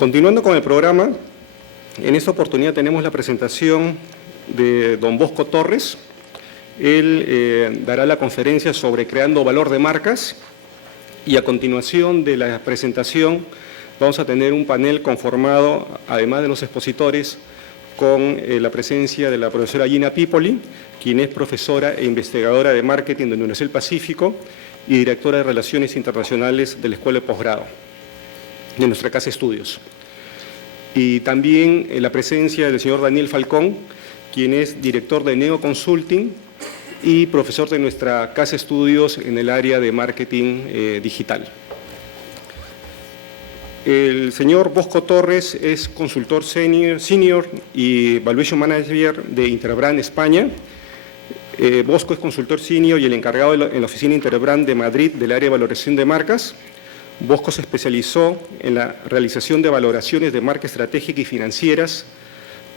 Continuando con el programa, en esta oportunidad tenemos la presentación de don Bosco Torres. Él dará la conferencia sobre creando valor de marcas y a continuación de la presentación vamos a tener un panel conformado, además de los expositores, con la presencia de la profesora Gina Pipoli, quien es profesora e investigadora de marketing de la Universidad del Pacífico y directora de Relaciones Internacionales de la Escuela de Posgrado de nuestra Casa de Estudios. Y también la presencia del señor Daniel Falcón, quien es director de Neo Consulting y profesor de nuestra Casa de Estudios en el área de marketing digital. El señor Bosco Torres es consultor senior y Valuation Manager de Interbrand España. Bosco es consultor senior y el encargado en la oficina Interbrand de Madrid del área de valoración de marcas. Bosco se especializó en la realización de valoraciones de marca estratégica y financieras,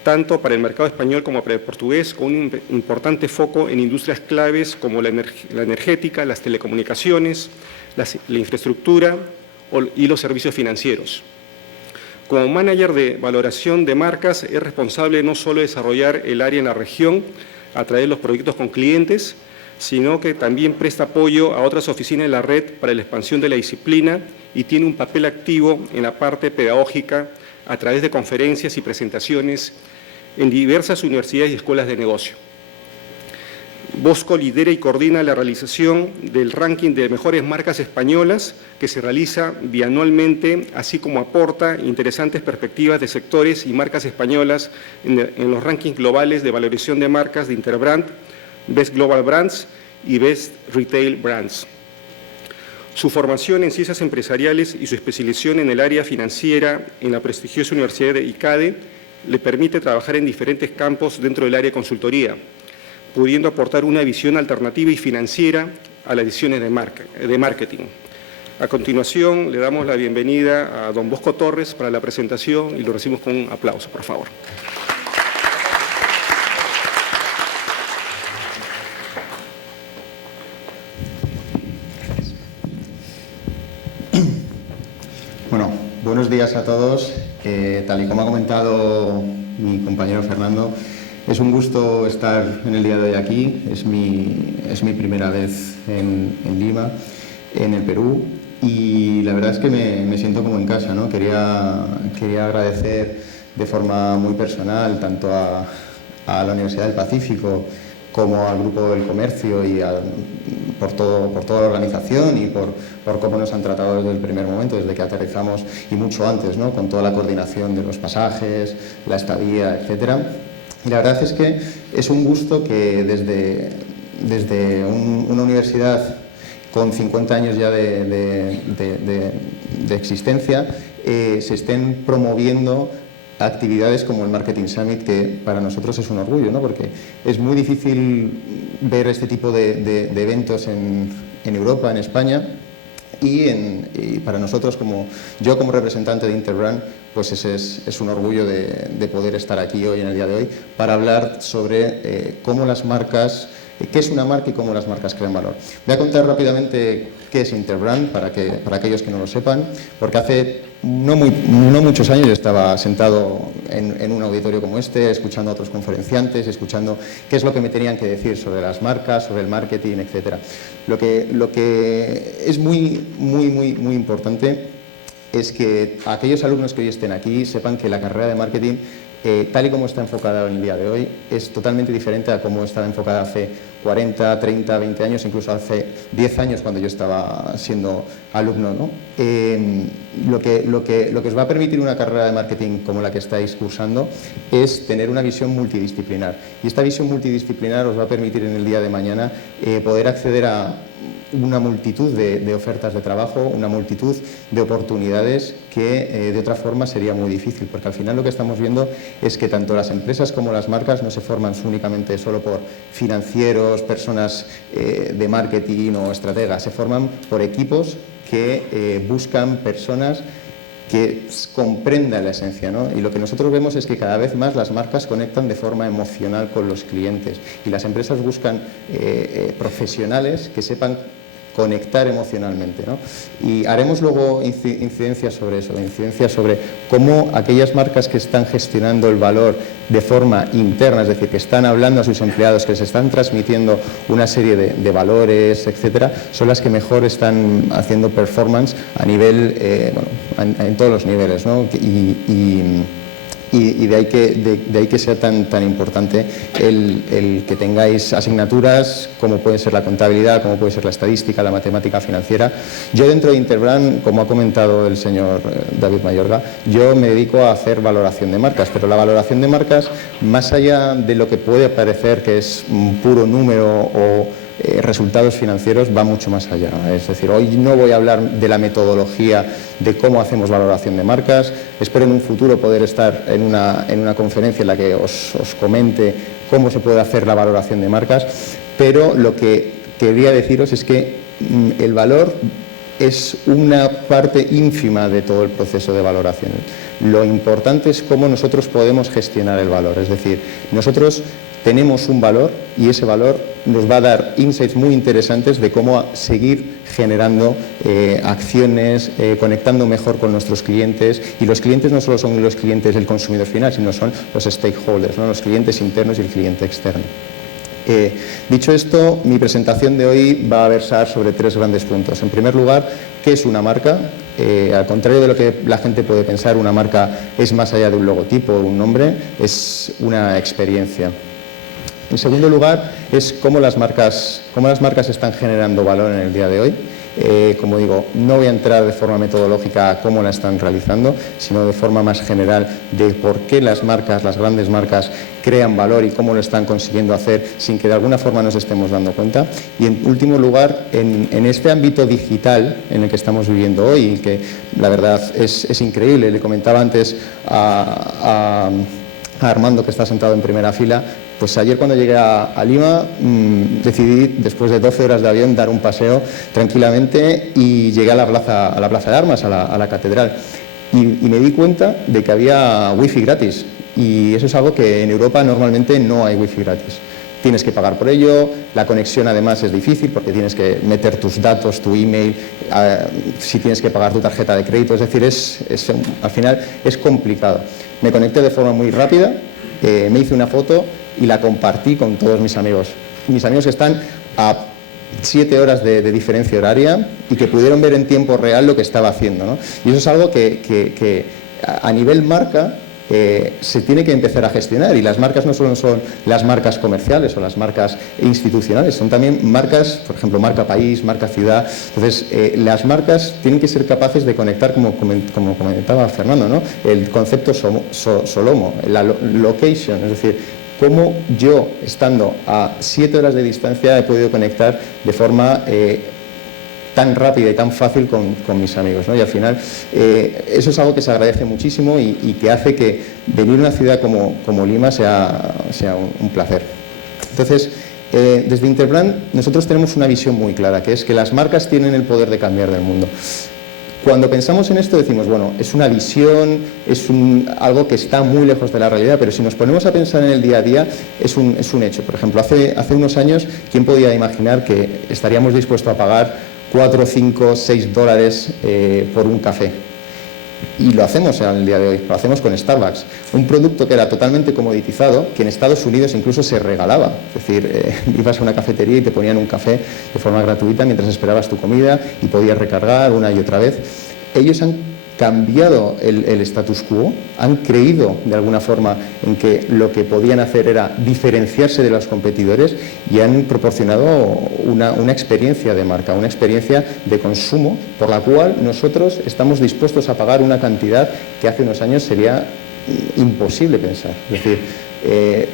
tanto para el mercado español como para el portugués, con un importante foco en industrias claves como la energética, las telecomunicaciones, la infraestructura y los servicios financieros. Como manager de valoración de marcas, es responsable no solo de desarrollar el área en la región a través de los proyectos con clientes, sino que también presta apoyo a otras oficinas de la red para la expansión de la disciplina y tiene un papel activo en la parte pedagógica a través de conferencias y presentaciones en diversas universidades y escuelas de negocio. Bosco lidera y coordina la realización del ranking de mejores marcas españolas que se realiza bianualmente, así como aporta interesantes perspectivas de sectores y marcas españolas en los rankings globales de valoración de marcas de Interbrand, Best Global Brands y Best Retail Brands. Su formación en ciencias empresariales y su especialización en el área financiera en la prestigiosa Universidad de ICADE le permite trabajar en diferentes campos dentro del área de consultoría, pudiendo aportar una visión alternativa y financiera a las decisiones de marketing. A continuación, le damos la bienvenida a don Bosco Torres para la presentación y lo recibimos con un aplauso, por favor. Bueno, buenos días a todos. Tal y como ha comentado mi compañero Fernando, es un gusto estar en el día de hoy aquí. Es mi primera vez en Lima, en el Perú, y la verdad es que me siento como en casa, ¿no? Quería agradecer de forma muy personal tanto a la Universidad del Pacífico como al Grupo del Comercio y por toda la organización y por cómo nos han tratado desde el primer momento, desde que aterrizamos y mucho antes, ¿no? Con toda la coordinación de los pasajes, la estadía, etcétera. Y la verdad es que es un gusto que desde una universidad con 50 años ya de existencia se estén promoviendo actividades como el Marketing Summit, que para nosotros es un orgullo, ¿no? Porque es muy difícil ver este tipo de eventos en Europa, en España, y para nosotros, yo como representante de Interbrand, pues ese es un orgullo de poder estar aquí hoy, en el día de hoy, para hablar sobre cómo las marcas, qué es una marca y cómo las marcas crean valor. Voy a contar rápidamente qué es Interbrand para aquellos que no lo sepan, porque hace no muchos años yo estaba sentado en un auditorio como este, escuchando a otros conferenciantes, escuchando qué es lo que me tenían que decir sobre las marcas, sobre el marketing, etc. Lo que es muy importante es que aquellos alumnos que hoy estén aquí sepan que la carrera de marketing, tal y como está enfocada en el día de hoy, es totalmente diferente a cómo estaba enfocada hace 40, 30, 20 años, incluso hace 10 años cuando yo estaba siendo alumno, ¿no? Lo que os va a permitir una carrera de marketing como la que estáis cursando es tener una visión multidisciplinar. Y esta visión multidisciplinar os va a permitir en el día de mañana poder acceder a una multitud de ofertas de trabajo, una multitud de oportunidades que de otra forma sería muy difícil, porque al final lo que estamos viendo es que tanto las empresas como las marcas no se forman únicamente solo por financieros, personas de marketing o estrategas, se forman por equipos que buscan personas que comprendan la esencia, ¿no? Y lo que nosotros vemos es que cada vez más las marcas conectan de forma emocional con los clientes y las empresas buscan profesionales que sepan conectar emocionalmente, ¿no? Y haremos luego incidencias sobre eso, incidencias sobre cómo aquellas marcas que están gestionando el valor de forma interna, es decir, que están hablando a sus empleados, que se están transmitiendo una serie de valores, etcétera, son las que mejor están haciendo performance a nivel, en todos los niveles, ¿no? Y de ahí que sea tan importante el que tengáis asignaturas como puede ser la contabilidad, como puede ser la estadística, la matemática financiera. Yo dentro de Interbrand, como ha comentado el señor David Mayorga, yo me dedico a hacer valoración de marcas, pero la valoración de marcas, más allá de lo que puede parecer que es un puro número o resultados financieros, va mucho más allá. Es decir, hoy no voy a hablar de la metodología de cómo hacemos valoración de marcas. Espero en un futuro poder estar en una conferencia en la que os comente cómo se puede hacer la valoración de marcas, pero lo que quería deciros es que el valor es una parte ínfima de todo el proceso de valoración. Lo importante es cómo nosotros podemos gestionar el valor, es decir, nosotros tenemos un valor y ese valor nos va a dar insights muy interesantes de cómo seguir generando acciones, conectando mejor con nuestros clientes, y los clientes no solo son los clientes del consumidor final, sino son los stakeholders, ¿no? Los clientes internos y el cliente externo. Dicho esto, mi presentación de hoy va a versar sobre 3 grandes puntos. En primer lugar, ¿qué es una marca? Al contrario de lo que la gente puede pensar, una marca es más allá de un logotipo o un nombre, es una experiencia. En segundo lugar, es cómo las marcas están generando valor en el día de hoy. Como digo, no voy a entrar de forma metodológica a cómo la están realizando, sino de forma más general de por qué las grandes marcas, crean valor y cómo lo están consiguiendo hacer sin que de alguna forma nos estemos dando cuenta. Y en último lugar, en este ámbito digital en el que estamos viviendo hoy, que la verdad es increíble. Le comentaba antes a Armando, que está sentado en primera fila, pues ayer cuando llegué a Lima decidí, después de 12 horas de avión, dar un paseo tranquilamente y llegué a la plaza de armas, a la catedral, y me di cuenta de que había wifi gratis, y eso es algo que en Europa normalmente no hay wifi gratis. Tienes que pagar por ello, la conexión además es difícil porque tienes que meter tus datos, tu email, si tienes que pagar tu tarjeta de crédito, es decir, al final es complicado. Me conecté de forma muy rápida, me hice una foto y la compartí con todos mis amigos. Mis amigos que están a 7 horas de diferencia horaria y que pudieron ver en tiempo real lo que estaba haciendo, ¿no? Y eso es algo que a nivel marca se tiene que empezar a gestionar, y las marcas no solo son las marcas comerciales o las marcas institucionales, son también marcas, por ejemplo, marca país, marca ciudad. Entonces, las marcas tienen que ser capaces de conectar, como comentaba Fernando, ¿no? El concepto Solomo, la location, es decir, cómo yo, estando a 7 horas de distancia, he podido conectar de forma tan rápida y tan fácil con mis amigos, ¿no? Y al final eso es algo que se agradece muchísimo y que hace que venir a una ciudad como Lima sea un placer. Entonces, desde Interbrand nosotros tenemos una visión muy clara, que es que las marcas tienen el poder de cambiar el mundo. Cuando pensamos en esto decimos, bueno, es una visión, algo que está muy lejos de la realidad, pero si nos ponemos a pensar en el día a día, es un hecho. Por ejemplo, hace unos años, ¿quién podía imaginar que estaríamos dispuestos a pagar 4, 5, 6 dólares por un café? Y lo hacemos en el día de hoy, lo hacemos con Starbucks, un producto que era totalmente comoditizado, que en Estados Unidos incluso se regalaba, es decir, ibas a una cafetería y te ponían un café de forma gratuita mientras esperabas tu comida y podías recargar una y otra vez. Ellos han cambiado el status quo, han creído de alguna forma en que lo que podían hacer era diferenciarse de los competidores y han proporcionado una experiencia de marca, una experiencia de consumo por la cual nosotros estamos dispuestos a pagar una cantidad que hace unos años sería imposible pensar. Es decir,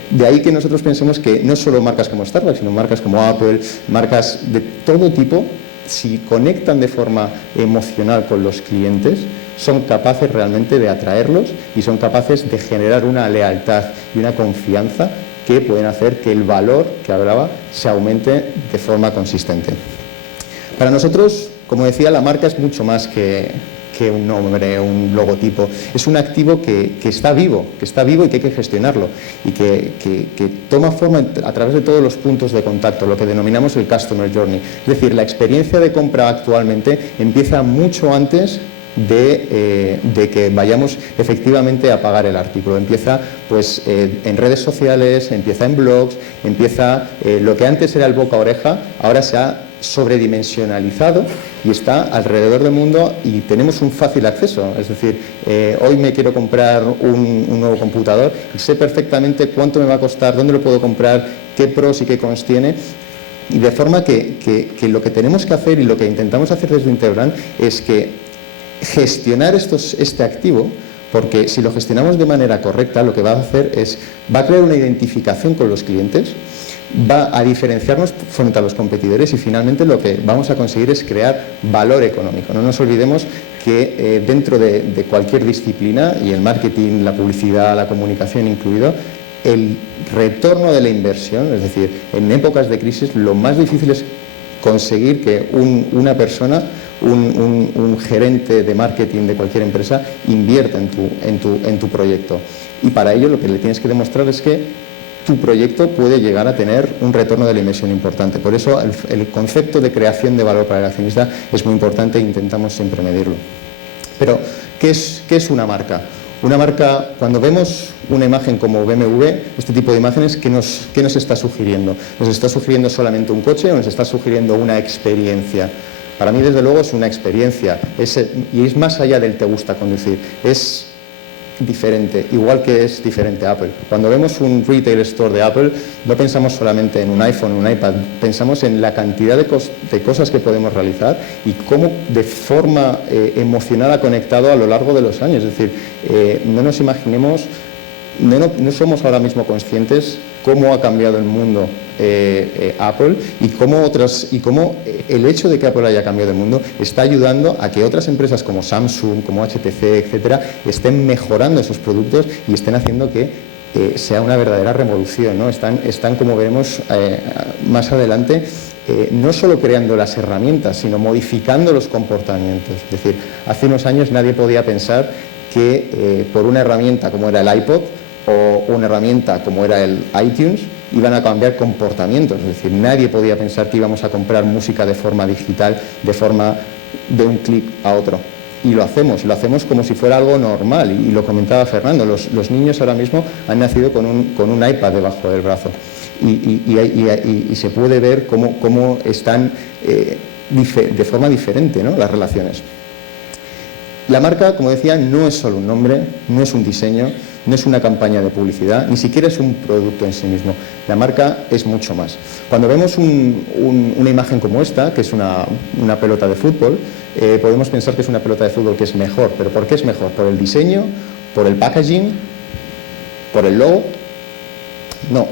de ahí que nosotros pensemos que no solo marcas como Starbucks, sino marcas como Apple, marcas de todo tipo, si conectan de forma emocional con los clientes, son capaces realmente de atraerlos y son capaces de generar una lealtad y una confianza que pueden hacer que el valor que hablaba se aumente de forma consistente. Para nosotros, como decía, la marca es mucho más que que un nombre, un logotipo. Es un activo que está vivo y que hay que gestionarlo y que toma forma a través de todos los puntos de contacto, lo que denominamos el Customer Journey. Es decir, la experiencia de compra actualmente empieza mucho antes de que vayamos efectivamente a pagar el artículo. Empieza pues en redes sociales, empieza en blogs, empieza lo que antes era el boca a oreja, ahora se ha sobredimensionalizado y está alrededor del mundo y tenemos un fácil acceso. Es decir, hoy me quiero comprar un nuevo computador y sé perfectamente cuánto me va a costar, dónde lo puedo comprar, qué pros y qué cons tiene. Y de forma que lo que tenemos que hacer y lo que intentamos hacer desde Interbrand es que gestionar este activo, porque si lo gestionamos de manera correcta, lo que va a hacer va a crear una identificación con los clientes, va a diferenciarnos frente a los competidores y finalmente lo que vamos a conseguir es crear valor económico. No nos olvidemos que dentro de cualquier disciplina, y el marketing, la publicidad, la comunicación incluido, el retorno de la inversión, es decir, en épocas de crisis lo más difícil es conseguir que una persona, un gerente de marketing de cualquier empresa invierta en tu proyecto. Y para ello lo que le tienes que demostrar es que tu proyecto puede llegar a tener un retorno de la inversión importante. Por eso el concepto de creación de valor para el accionista es muy importante e intentamos siempre medirlo. Pero, ¿qué es una marca? Una marca, cuando vemos una imagen como BMW, este tipo de imágenes, ¿qué nos está sugiriendo? ¿Nos está sugiriendo solamente un coche o nos está sugiriendo una experiencia? Para mí, desde luego, es una experiencia y es más allá del te gusta conducir, es diferente, igual que es diferente Apple. Cuando vemos un retail store de Apple, no pensamos solamente en un iPhone, un iPad, pensamos en la cantidad de cosas que podemos realizar y cómo de forma emocional ha conectado a lo largo de los años. Es decir, no nos imaginemos, no somos ahora mismo conscientes cómo ha cambiado el mundo Apple y cómo el hecho de que Apple haya cambiado el mundo está ayudando a que otras empresas como Samsung, como HTC, etcétera, estén mejorando esos productos y estén haciendo que sea una verdadera revolución, ¿no? Están como veremos más adelante, no solo creando las herramientas, sino modificando los comportamientos. Es decir, hace unos años nadie podía pensar que por una herramienta como era el iPod o una herramienta como era el iTunes iban a cambiar comportamientos. Es decir, nadie podía pensar que íbamos a comprar música de forma digital, de forma de un clic a otro. Y lo hacemos como si fuera algo normal. Y lo comentaba Fernando, los niños ahora mismo han nacido con un iPad debajo del brazo. Y se puede ver cómo están de forma diferente, ¿no?, las relaciones. La marca, como decía, no es solo un nombre, no es un diseño, no es una campaña de publicidad, ni siquiera es un producto en sí mismo. La marca es mucho más. Cuando vemos una imagen como esta, que es una pelota de fútbol, podemos pensar que es una pelota de fútbol que es mejor. ¿Pero por qué es mejor? ¿Por el diseño? ¿Por el packaging? ¿Por el logo? No.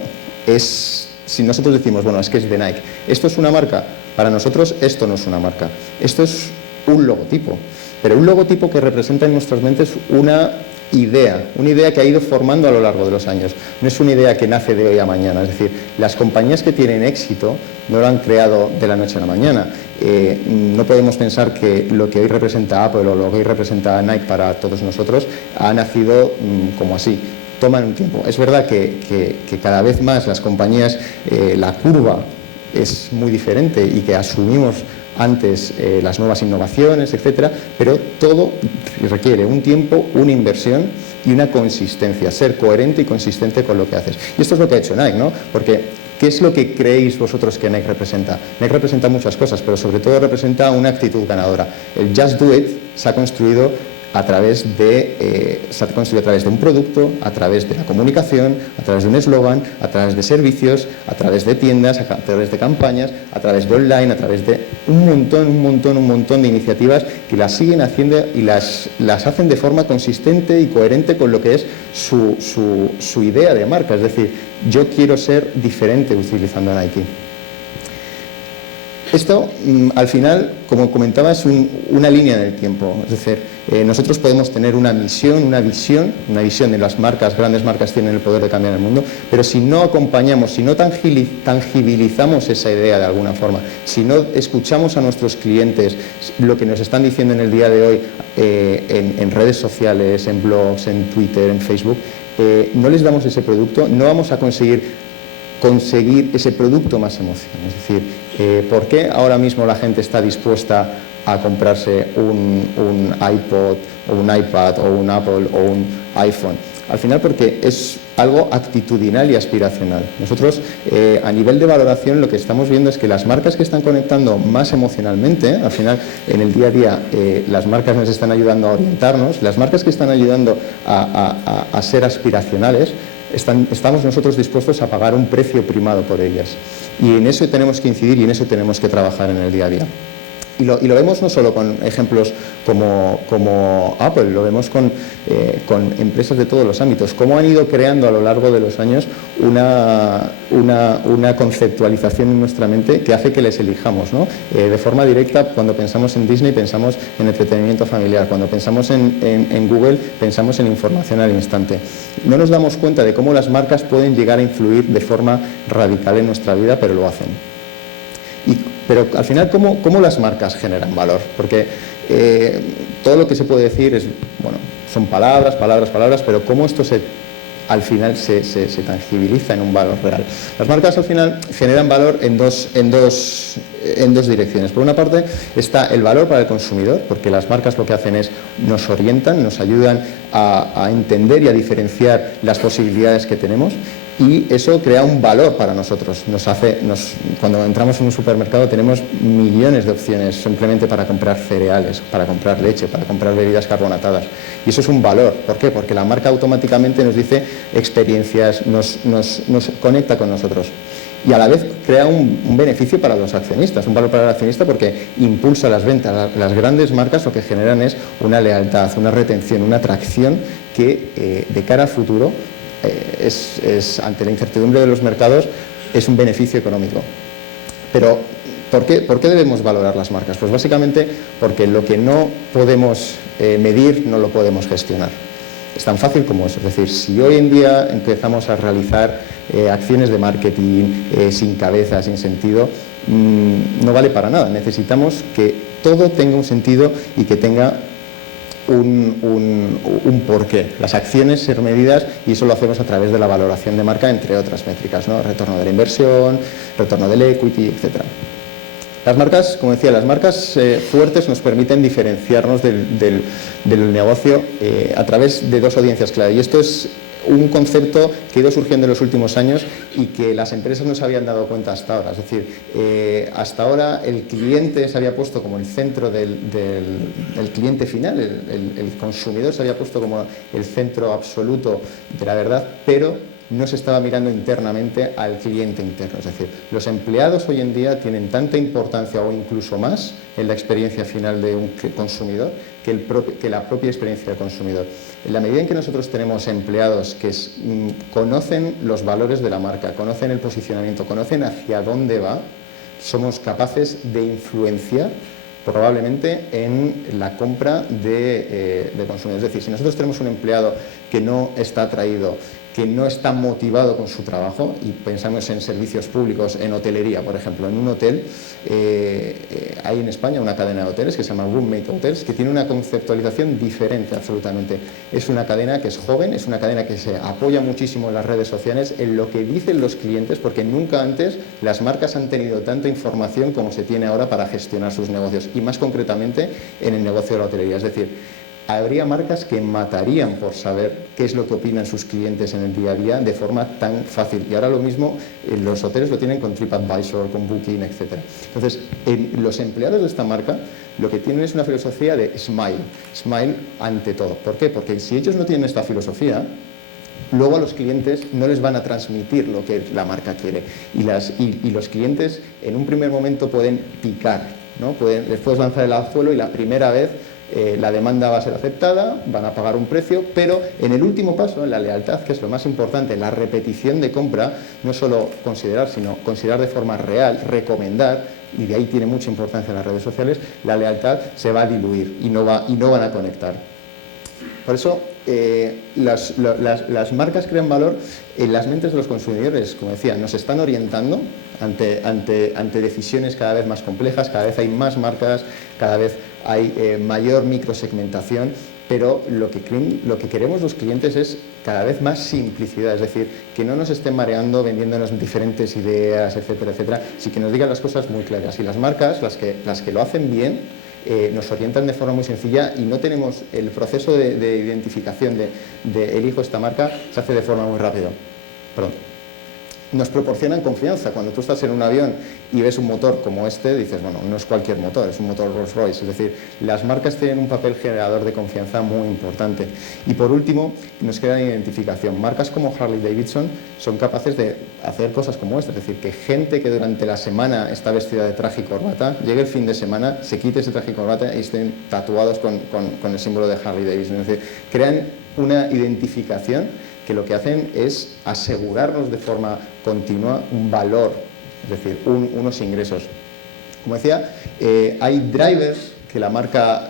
Si nosotros decimos, bueno, es que es de Nike, ¿esto es una marca? Para nosotros esto no es una marca. Esto es un logotipo. Pero un logotipo que representa en nuestras mentes una idea que ha ido formando a lo largo de los años. No es una idea que nace de hoy a mañana. Es decir, las compañías que tienen éxito no lo han creado de la noche a la mañana. No podemos pensar que lo que hoy representa Apple o lo que hoy representa Nike para todos nosotros ha nacido como así. Toman un tiempo. Es verdad que cada vez más las compañías, la curva es muy diferente y que asumimos antes las nuevas innovaciones, etcétera, pero todo requiere un tiempo, una inversión y una consistencia, ser coherente y consistente con lo que haces. Y esto es lo que ha hecho Nike, ¿no? Porque ¿qué es lo que creéis vosotros que Nike representa? Nike representa muchas cosas, pero sobre todo representa una actitud ganadora. El Just Do It se ha construido a través de un producto, a través de la comunicación, a través de un eslogan, a través de servicios, a través de tiendas, a través de campañas, a través de online, a través de un montón de iniciativas que las siguen haciendo y las hacen de forma consistente y coherente con lo que es su idea de marca. Es decir, yo quiero ser diferente utilizando Nike. Esto, al final, como comentaba, es una línea en el tiempo. Es decir, nosotros podemos tener una misión, una visión de las marcas, grandes marcas tienen el poder de cambiar el mundo, pero si no acompañamos, si no tangibilizamos esa idea de alguna forma, si no escuchamos a nuestros clientes lo que nos están diciendo en el día de hoy en redes sociales, en blogs, en Twitter, en Facebook, no les damos ese producto, no vamos a conseguir ese producto más emoción. Es decir, ¿por qué ahora mismo la gente está dispuesta a comprarse un iPod o un iPad o un Apple o un iPhone? Al final porque es algo actitudinal y aspiracional. Nosotros, a nivel de valoración, lo que estamos viendo es que las marcas que están conectando más emocionalmente, al final, en el día a día, las marcas nos están ayudando a orientarnos, las marcas que están ayudando a ser aspiracionales, estamos nosotros dispuestos a pagar un precio primado por ellas. Y en eso tenemos que incidir y en eso tenemos que trabajar en el día a día. Y lo vemos no solo con ejemplos como Apple, lo vemos con empresas de todos los ámbitos, cómo han ido creando a lo largo de los años una conceptualización en nuestra mente que hace que les elijamos, ¿no? De forma directa, cuando pensamos en Disney pensamos en entretenimiento familiar, cuando pensamos en Google pensamos en información al instante. No nos damos cuenta de cómo las marcas pueden llegar a influir de forma radical en nuestra vida, pero lo hacen. Pero al final, ¿cómo las marcas generan valor? Porque todo lo que se puede decir es, bueno, son palabras, pero cómo esto al final se tangibiliza en un valor real. Las marcas al final generan valor en dos direcciones. Por una parte está el valor para el consumidor, porque las marcas lo que hacen es nos orientan, nos ayudan a entender y a diferenciar las posibilidades que tenemos. Y eso crea un valor para nosotros. Cuando entramos en un supermercado tenemos millones de opciones simplemente para comprar cereales, para comprar leche, para comprar bebidas carbonatadas. Y eso es un valor. ¿Por qué? Porque la marca automáticamente nos dice experiencias, nos conecta con nosotros. Y a la vez crea un beneficio para los accionistas, un valor para el accionista porque impulsa las ventas. Las grandes marcas lo que generan es una lealtad, una retención, una atracción que de cara al futuro ante la incertidumbre de los mercados es un beneficio económico. Pero ¿por qué debemos valorar las marcas? Pues básicamente porque lo que no podemos medir no lo podemos gestionar. Es tan fácil como eso. Es decir, si hoy en día empezamos a realizar acciones de marketing sin cabeza, sin sentido, no vale para nada. Necesitamos que todo tenga un sentido y que tenga un porqué. Las acciones ser medidas, y eso lo hacemos a través de la valoración de marca, entre otras métricas, ¿no? Retorno de la inversión, retorno del equity, etc. Las marcas, como decía, las marcas fuertes nos permiten diferenciarnos del negocio a través de dos audiencias clave. Y esto es un concepto que ha ido surgiendo en los últimos años y que las empresas no se habían dado cuenta hasta ahora. Es decir, hasta ahora el cliente se había puesto como el centro del cliente final, el consumidor se había puesto como el centro absoluto de la verdad, pero no se estaba mirando internamente al cliente interno. Es decir, los empleados hoy en día tienen tanta importancia o incluso más en la experiencia final de un consumidor que la propia experiencia del consumidor. En la medida en que nosotros tenemos empleados que conocen los valores de la marca, conocen el posicionamiento, conocen hacia dónde va, somos capaces de influenciar probablemente en la compra de consumidores. Es decir, si nosotros tenemos un empleado que no está atraído, que no está motivado con su trabajo, y pensamos en servicios públicos, en hotelería, por ejemplo, en un hotel, hay en España una cadena de hoteles que se llama Roommate Hotels, que tiene una conceptualización diferente absolutamente. Es una cadena que es joven, es una cadena que se apoya muchísimo en las redes sociales, en lo que dicen los clientes, porque nunca antes las marcas han tenido tanta información como se tiene ahora para gestionar sus negocios, y más concretamente en el negocio de la hotelería. Es decir, habría marcas que matarían por saber qué es lo que opinan sus clientes en el día a día de forma tan fácil. Y ahora lo mismo los hoteles lo tienen con TripAdvisor, con Booking, etc. Entonces, los empleados de esta marca lo que tienen es una filosofía de smile ante todo. ¿Por qué? Porque si ellos no tienen esta filosofía, luego a los clientes no les van a transmitir lo que la marca quiere. Y los clientes en un primer momento pueden picar, ¿no? Les puedes lanzar el anzuelo y la primera vez la demanda va a ser aceptada, van a pagar un precio, pero en el último paso, en la lealtad, que es lo más importante, la repetición de compra, no solo considerar, sino considerar de forma real, recomendar, y de ahí tiene mucha importancia las redes sociales, la lealtad se va a diluir y no van a conectar. Por eso, las marcas crean valor en las mentes de los consumidores, como decía, nos están orientando ante decisiones cada vez más complejas, cada vez hay más marcas, cada vez hay mayor microsegmentación, pero lo que queremos los clientes es cada vez más simplicidad, es decir, que no nos estén mareando vendiéndonos diferentes ideas, etcétera, etcétera, sí que nos digan las cosas muy claras. Y las marcas, las que lo hacen bien, nos orientan de forma muy sencilla y no tenemos el proceso de identificación de elijo esta marca, se hace de forma muy rápida. Perdón. Nos proporcionan confianza. Cuando tú estás en un avión y ves un motor como este, dices, bueno, no es cualquier motor, es un motor Rolls-Royce. Es decir, las marcas tienen un papel generador de confianza muy importante. Y por último, nos crean identificación. Marcas como Harley-Davidson son capaces de hacer cosas como esta. Es decir, que gente que durante la semana está vestida de traje y corbata, llegue el fin de semana, se quite ese traje y corbata y estén tatuados con el símbolo de Harley-Davidson. Es decir, crean una identificación que lo que hacen es asegurarnos de forma continua un valor, es decir, unos ingresos. Como decía, hay drivers que la marca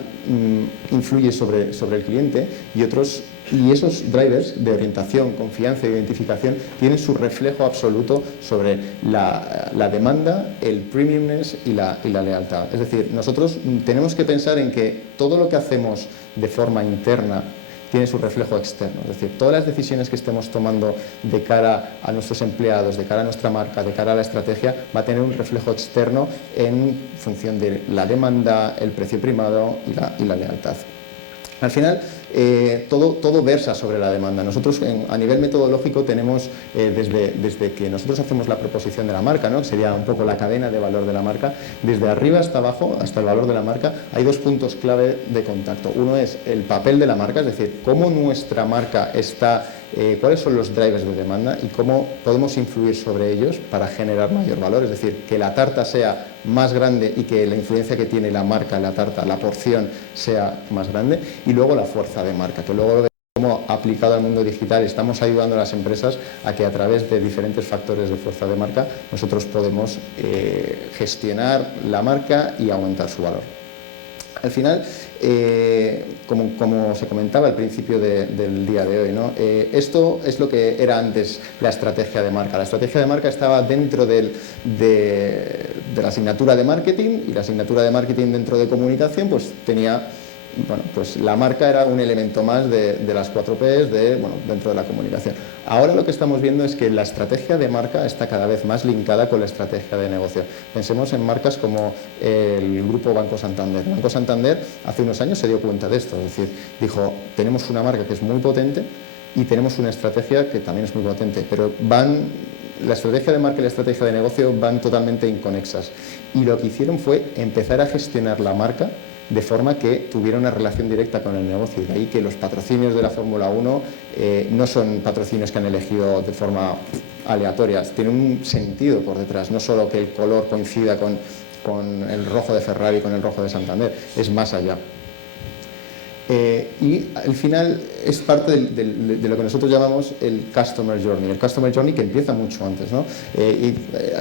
influye sobre el cliente y esos drivers de orientación, confianza e identificación tienen su reflejo absoluto sobre la demanda, el premiumness y la lealtad. Es decir, nosotros tenemos que pensar en que todo lo que hacemos de forma interna tiene su reflejo externo, es decir, todas las decisiones que estemos tomando de cara a nuestros empleados, de cara a nuestra marca, de cara a la estrategia, va a tener un reflejo externo en función de la demanda, el precio primado y la lealtad. Al final, todo versa sobre la demanda. Nosotros, a nivel metodológico, tenemos, desde que nosotros hacemos la proposición de la marca, ¿no? Que sería un poco la cadena de valor de la marca, desde arriba hasta abajo, hasta el valor de la marca, hay dos puntos clave de contacto. Uno es el papel de la marca, es decir, cómo nuestra marca está, cuáles son los drivers de demanda y cómo podemos influir sobre ellos para generar mayor valor, es decir, que la tarta sea más grande y que la influencia que tiene la marca en la tarta, la porción, sea más grande. Y luego la fuerza de marca, que luego lo vemos como aplicado al mundo digital. Estamos ayudando a las empresas a que a través de diferentes factores de fuerza de marca nosotros podemos gestionar la marca y aumentar su valor. Al final, como se comentaba al principio del día de hoy, ¿no? Esto es lo que era antes la estrategia de marca. La estrategia de marca estaba dentro de la asignatura de marketing, y la asignatura de marketing dentro de comunicación pues tenía... Bueno, pues la marca era un elemento más de las 4 Ps dentro de la comunicación. Ahora lo que estamos viendo es que la estrategia de marca está cada vez más linkada con la estrategia de negocio. Pensemos en marcas como el grupo Banco Santander. Banco Santander hace unos años se dio cuenta de esto, es decir, dijo, tenemos una marca que es muy potente y tenemos una estrategia que también es muy potente, pero la estrategia de marca y la estrategia de negocio van totalmente inconexas. Y lo que hicieron fue empezar a gestionar la marca de forma que tuviera una relación directa con el negocio. Y de ahí que los patrocinios de la Fórmula 1 no son patrocinios que han elegido de forma aleatoria, tienen un sentido por detrás, no solo que el color coincida con el rojo de Ferrari, con el rojo de Santander, es más allá. Y al final es parte de lo que nosotros llamamos el Customer Journey que empieza mucho antes, ¿no?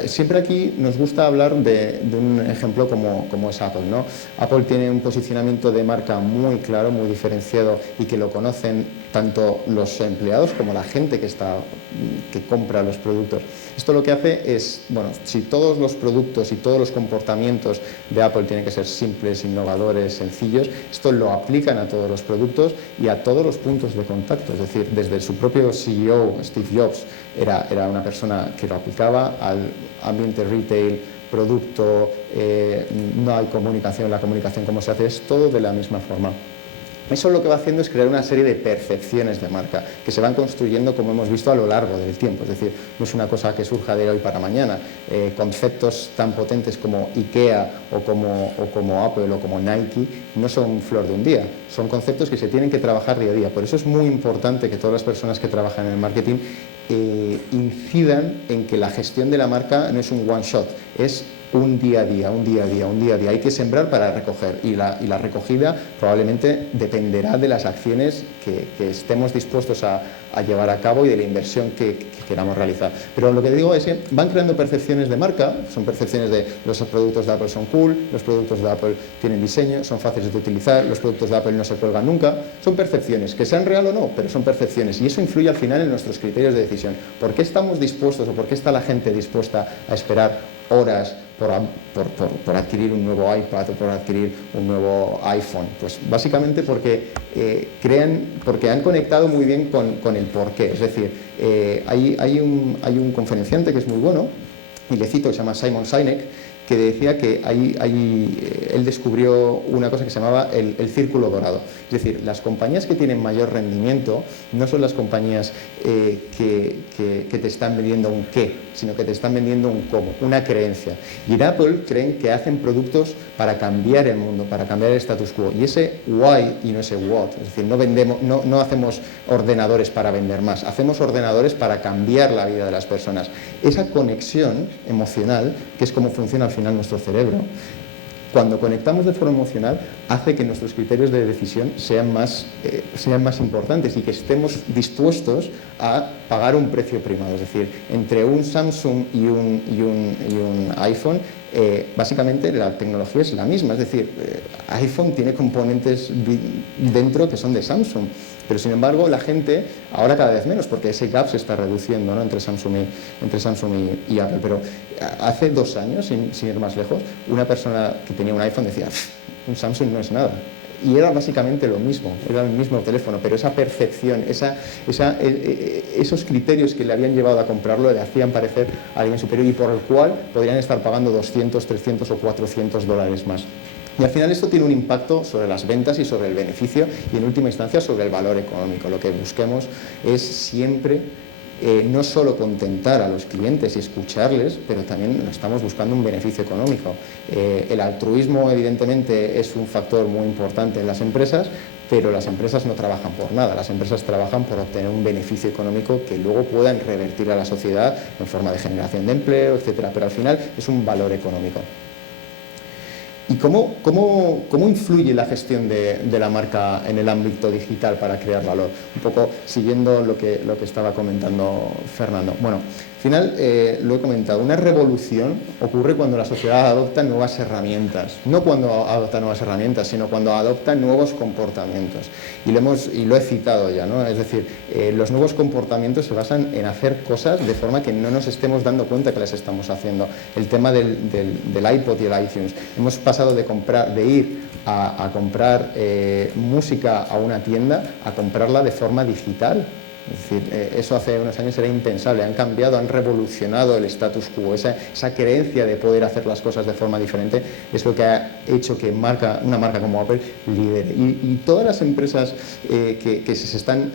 Siempre aquí nos gusta hablar de un ejemplo como es Apple, ¿no? Apple tiene un posicionamiento de marca muy claro, muy diferenciado y que lo conocen tanto los empleados como la gente que compra los productos. Esto lo que hace es, bueno, si todos los productos y todos los comportamientos de Apple tienen que ser simples, innovadores, sencillos, esto lo aplican a todos los productos y a todos los puntos de contacto. Es decir, desde su propio CEO, Steve Jobs, era una persona que lo aplicaba al ambiente retail, producto, no hay comunicación, la comunicación como se hace es todo de la misma forma. Eso lo que va haciendo es crear una serie de percepciones de marca que se van construyendo, como hemos visto, a lo largo del tiempo. Es decir, no es una cosa que surja de hoy para mañana. Conceptos tan potentes como IKEA o como Apple o como Nike no son flor de un día. Son conceptos que se tienen que trabajar día a día. Por eso es muy importante que todas las personas que trabajan en el marketing incidan en que la gestión de la marca no es un one shot, es un día a día, un día a día, un día a día. Hay que sembrar para recoger y la recogida probablemente dependerá de las acciones que estemos dispuestos a llevar a cabo y de la inversión que queramos realizar. Pero lo que digo es que van creando percepciones de marca, son percepciones de los productos de Apple son cool, los productos de Apple tienen diseño, son fáciles de utilizar, los productos de Apple no se cuelgan nunca. Son percepciones, que sean real o no, pero son percepciones y eso influye al final en nuestros criterios de decisión. ¿Por qué estamos dispuestos o por qué está la gente dispuesta a esperar horas por adquirir un nuevo iPad o por adquirir un nuevo iPhone? Pues básicamente porque han conectado muy bien con el porqué. Es decir, hay un conferenciante que es muy bueno, y le cito, que se llama Simon Sinek, que decía que él descubrió una cosa que se llamaba el círculo dorado. Es decir, las compañías que tienen mayor rendimiento no son las compañías que te están vendiendo un qué, sino que te están vendiendo un cómo, una creencia. Y en Apple creen que hacen productos para cambiar el mundo, para cambiar el status quo. Y ese why y no ese what. Es decir, no hacemos ordenadores para vender más, hacemos ordenadores para cambiar la vida de las personas. Esa conexión emocional, que es como funciona al final nuestro cerebro, cuando conectamos de forma emocional, hace que nuestros criterios de decisión sean más importantes y que estemos dispuestos a pagar un precio primado. Es decir, entre un Samsung y un iPhone, básicamente la tecnología es la misma. Es decir, iPhone tiene componentes dentro que son de Samsung, pero sin embargo la gente, ahora cada vez menos, porque ese gap se está reduciendo, ¿no?, entre Samsung y Apple. Pero hace 2 años, sin ir más lejos, una persona que tenía un iPhone decía, un Samsung no es nada. Y era básicamente lo mismo, era el mismo teléfono, pero esa percepción, esos criterios que le habían llevado a comprarlo le hacían parecer a alguien superior y por el cual podrían estar pagando 200, 300 o 400 dólares más. Y al final esto tiene un impacto sobre las ventas y sobre el beneficio y en última instancia sobre el valor económico. Lo que busquemos es siempre no solo contentar a los clientes y escucharles, pero también estamos buscando un beneficio económico. El altruismo evidentemente es un factor muy importante en las empresas, pero las empresas no trabajan por nada, las empresas trabajan por obtener un beneficio económico que luego puedan revertir a la sociedad en forma de generación de empleo, etcétera. Pero al final es un valor económico. ¿Y cómo influye la gestión de la marca en el ámbito digital para crear valor? Un poco siguiendo lo que estaba comentando Fernando. Bueno, al final, lo he comentado, una revolución ocurre cuando la sociedad adopta nuevas herramientas. No cuando adopta nuevas herramientas, sino cuando adopta nuevos comportamientos. Y lo he citado ya, ¿no? Es decir, los nuevos comportamientos se basan en hacer cosas de forma que no nos estemos dando cuenta que las estamos haciendo. El tema del iPod y el iTunes. Hemos pasado de ir a comprar música a una tienda a comprarla de forma digital. Es decir, eso hace unos años era impensable. Han cambiado, han revolucionado el status quo. Esa creencia de poder hacer las cosas de forma diferente es lo que ha hecho que una marca como Apple lidere. Y todas las empresas que se están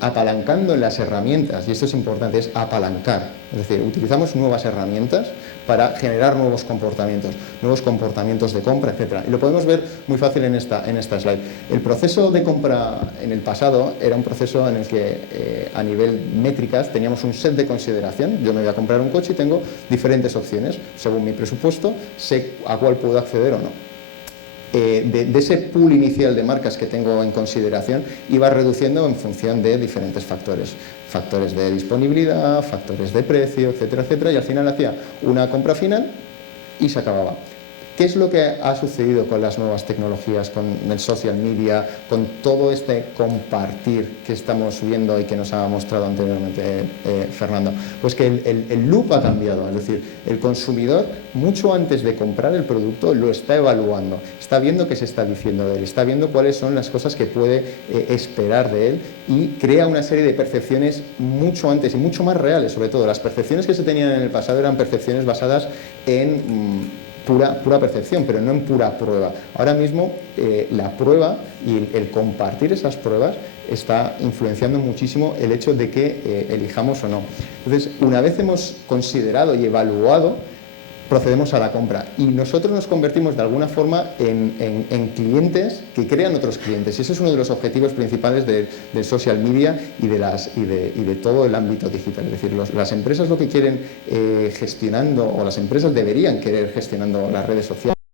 apalancando en las herramientas, y esto es importante, es apalancar. Es decir, utilizamos nuevas herramientas para generar nuevos comportamientos de compra, etc. Y lo podemos ver muy fácil en esta slide. El proceso de compra en el pasado era un proceso en el que a nivel métricas teníamos un set de consideración. Yo me voy a comprar un coche y tengo diferentes opciones. Según mi presupuesto, sé a cuál puedo acceder o no. De ese pool inicial de marcas que tengo en consideración iba reduciendo en función de diferentes factores de disponibilidad, factores de precio, etcétera, etcétera, y al final hacía una compra final y se acababa. ¿Qué es lo que ha sucedido con las nuevas tecnologías, con el social media, con todo este compartir que estamos viendo y que nos ha mostrado anteriormente Fernando? Pues que el loop ha cambiado, es decir, el consumidor mucho antes de comprar el producto lo está evaluando, está viendo qué se está diciendo de él, está viendo cuáles son las cosas que puede esperar de él y crea una serie de percepciones mucho antes y mucho más reales. Sobre todo, las percepciones que se tenían en el pasado eran percepciones basadas en pura percepción, pero no en pura prueba. Ahora mismo la prueba y el compartir esas pruebas está influenciando muchísimo el hecho de que elijamos o no. Entonces, una vez hemos considerado y evaluado, procedemos a la compra. Y nosotros nos convertimos de alguna forma en clientes que crean otros clientes. Y ese es uno de los objetivos principales del social media y de todo el ámbito digital. Es decir, las empresas lo que quieren gestionando, o las empresas deberían querer gestionando las redes sociales,